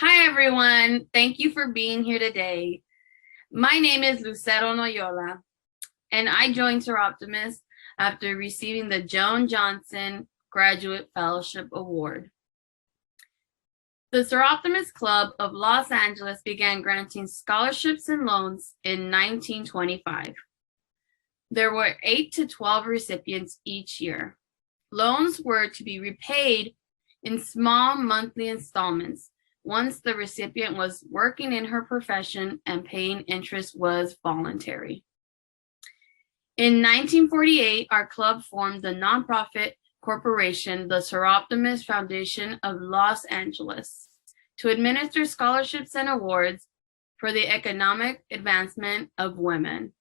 Hi, everyone. Thank you for being here today. My name is Lucero Loyola, and I joined Seroptimus after receiving the Joan Johnson Graduate Fellowship Award. The Seroptimus Club of Los Angeles began granting scholarships and loans in 1925. There were 8 to 12 recipients each year. Loans were to be repaid in small monthly installments once the recipient was working in her profession and paying interest was voluntary. In 1948, our club formed the nonprofit corporation, the Seroptimus Foundation of Los Angeles, to administer scholarships and awards for the economic advancement of women.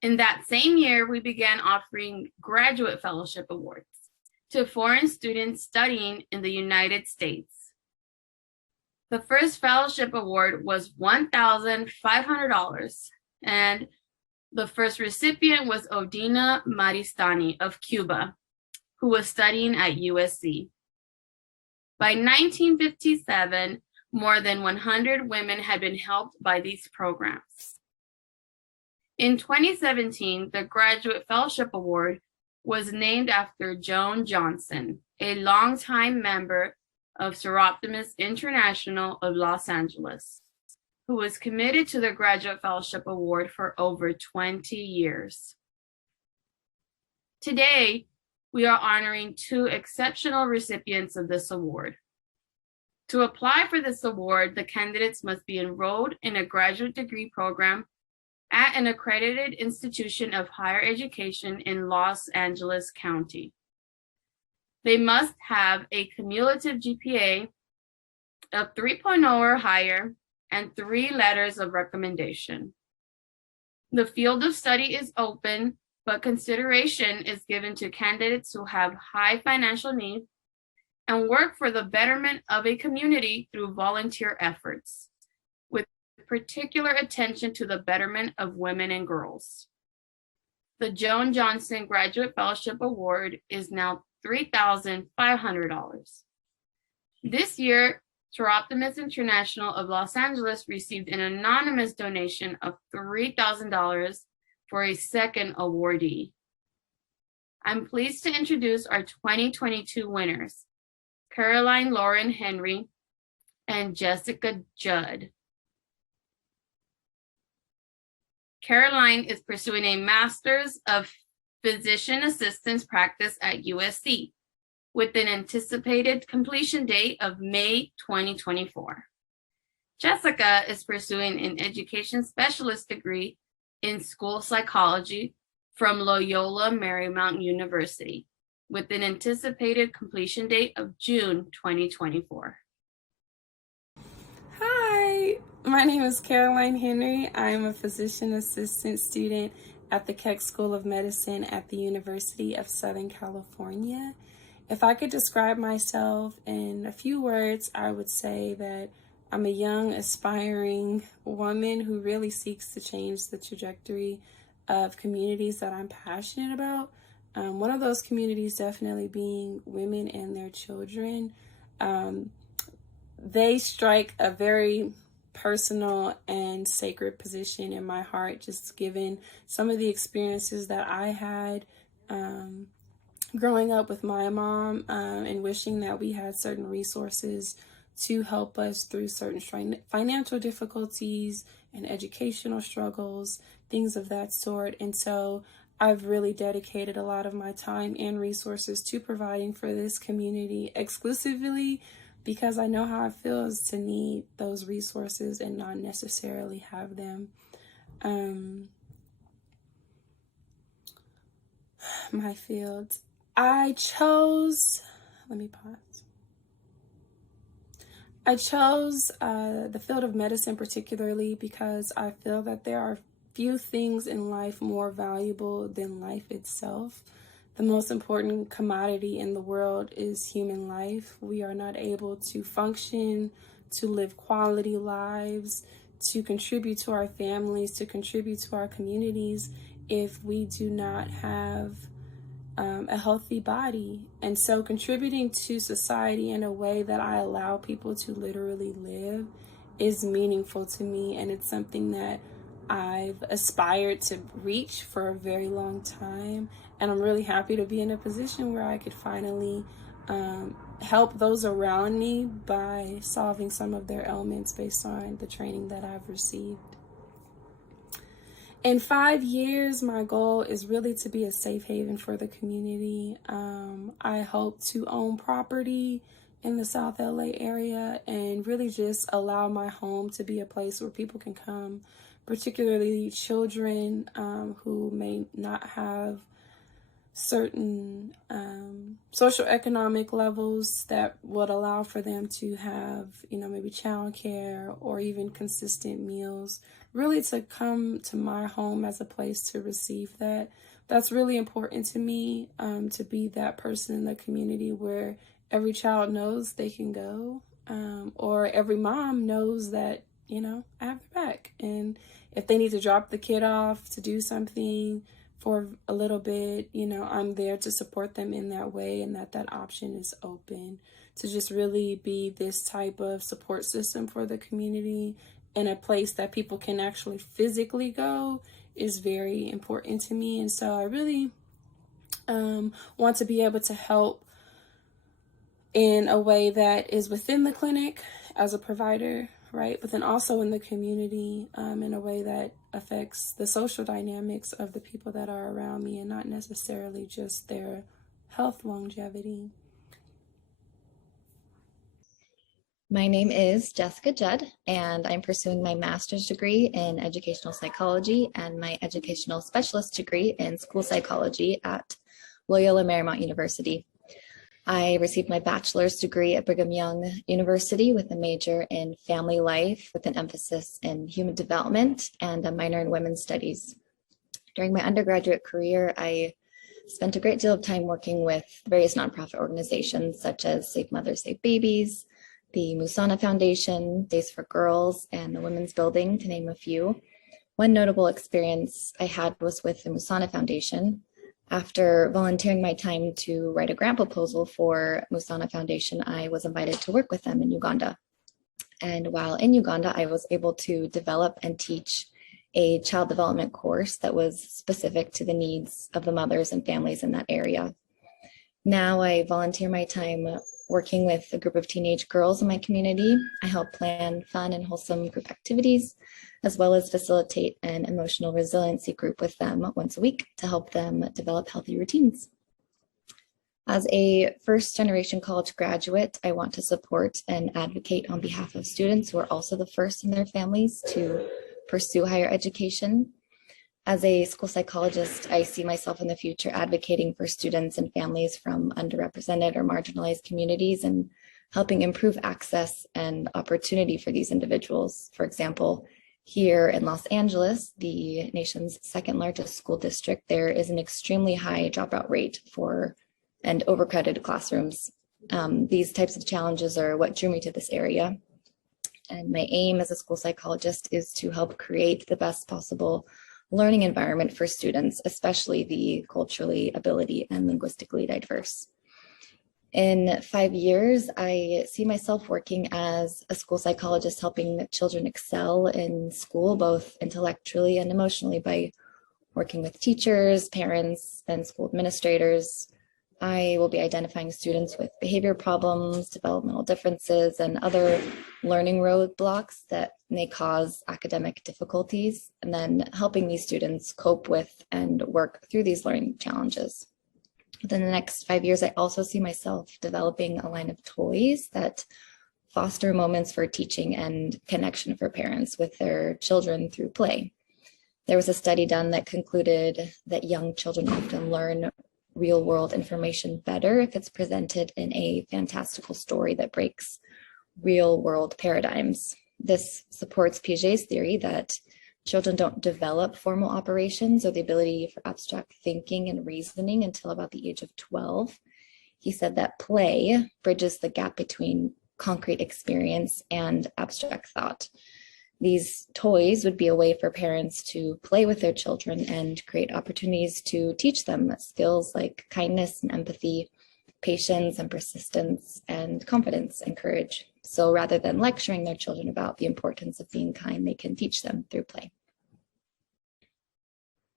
In that same year, we began offering graduate fellowship awards to foreign students studying in the United States. The first fellowship award was $1,500, and the first recipient was Odina Maristani of Cuba, who was studying at USC. By 1957, more than 100 women had been helped by these programs. In 2017, the Graduate Fellowship Award was named after Joan Johnson, a longtime member of Seroptimus International of Los Angeles, who was committed to the Graduate Fellowship Award for over 20 years. Today, we are honoring 2 exceptional recipients of this award. To apply for this award, the candidates must be enrolled in a graduate degree program at an accredited institution of higher education in Los Angeles County. They must have a cumulative GPA of 3.0 or higher and 3 letters of recommendation. The field of study is open, but consideration is given to candidates who have high financial needs and work for the betterment of a community through volunteer efforts, with particular attention to the betterment of women and girls. The Joan Johnson Graduate Fellowship Award is now $3,500. This year, Seroptimus International of Los Angeles received an anonymous donation of $3,000 for a second awardee. I'm pleased to introduce our 2022 winners, Caroline Lauren Henry and Jessica Judd. Caroline is pursuing a Master's of Physician Assistants practice at USC with an anticipated completion date of May 2024. Jessica is pursuing an education specialist degree in school psychology from Loyola Marymount University with an anticipated completion date of June 2024. Hi, my name is Caroline Henry. I am a physician assistant student at the Keck School of Medicine at the University of Southern California. If I could describe myself in a few words, I would say that I'm a young, aspiring woman who really seeks to change the trajectory of communities that I'm passionate about. One of those communities definitely being women and their children. They strike a very personal and sacred position in my heart, just given some of the experiences that I had growing up with my mom and wishing that we had certain resources to help us through certain financial difficulties and educational struggles, things of that sort. And so I've really dedicated a lot of my time and resources to providing for this community exclusively because I know how it feels to need those resources and not necessarily have them. My field. I chose the field of medicine particularly because I feel that there are few things in life more valuable than life itself. The most important commodity in the world is human life. We are not able to function, to live quality lives, to contribute to our families, to contribute to our communities if we do not have a healthy body. And so contributing to society in a way that I allow people to literally live is meaningful to me, and it's something that I've aspired to reach for a very long time. And I'm really happy to be in a position where I could finally help those around me by solving some of their ailments based on the training that I've received. In 5 years, my goal is really to be a safe haven for the community. I hope to own property in the South LA area and really just allow my home to be a place where people can come, particularly children who may not have certain social economic levels that would allow for them to have, maybe childcare or even consistent meals, really to come to my home as a place to receive that. That's really important to me, to be that person in the community where every child knows they can go, or every mom knows that, I have their back. And if they need to drop the kid off to do something for a little bit, I'm there to support them in that way, and that option is open. To just really be this type of support system for the community in a place that people can actually physically go is very important to me. And so I really want to be able to help in a way that is within the clinic as a provider, right? But then also in the community in a way that affects the social dynamics of the people that are around me and not necessarily just their health longevity. My name is Jessica Judd, and I'm pursuing my master's degree in educational psychology and my educational specialist degree in school psychology at Loyola Marymount University. I received my bachelor's degree at Brigham Young University with a major in family life with an emphasis in human development and a minor in women's studies. During my undergraduate career, I spent a great deal of time working with various nonprofit organizations such as Safe Mothers, Safe Babies, the Musana Foundation, Days for Girls, and the Women's Building, to name a few. One notable experience I had was with the Musana Foundation. After volunteering my time to write a grant proposal for Musana Foundation, I was invited to work with them in Uganda. And while in Uganda, I was able to develop and teach a child development course that was specific to the needs of the mothers and families in that area. Now I volunteer my time working with a group of teenage girls in my community. I help plan fun and wholesome group activities, as well as facilitate an emotional resiliency group with them once a week to help them develop healthy routines. As a first-generation college graduate, I want to support and advocate on behalf of students who are also the first in their families to pursue higher education. As a school psychologist, I see myself in the future advocating for students and families from underrepresented or marginalized communities and helping improve access and opportunity for these individuals. For example, here in Los Angeles, the nation's second largest school district, there is an extremely high dropout rate for and overcrowded classrooms. These types of challenges are what drew me to this area. And my aim as a school psychologist is to help create the best possible learning environment for students, especially the culturally, ability, and linguistically diverse. In 5 years, I see myself working as a school psychologist, helping children excel in school, both intellectually and emotionally, by working with teachers, parents, and school administrators. I will be identifying students with behavior problems, developmental differences, and other learning roadblocks that may cause academic difficulties, and then helping these students cope with and work through these learning challenges. Within the next 5 years, I also see myself developing a line of toys that foster moments for teaching and connection for parents with their children through play. There was a study done that concluded that young children often learn real world information better if it's presented in a fantastical story that breaks real world paradigms. This supports Piaget's theory that children don't develop formal operations or the ability for abstract thinking and reasoning until about the age of 12. He said that play bridges the gap between concrete experience and abstract thought. These toys would be a way for parents to play with their children and create opportunities to teach them skills like kindness and empathy, patience and persistence, and confidence and courage. So rather than lecturing their children about the importance of being kind, they can teach them through play.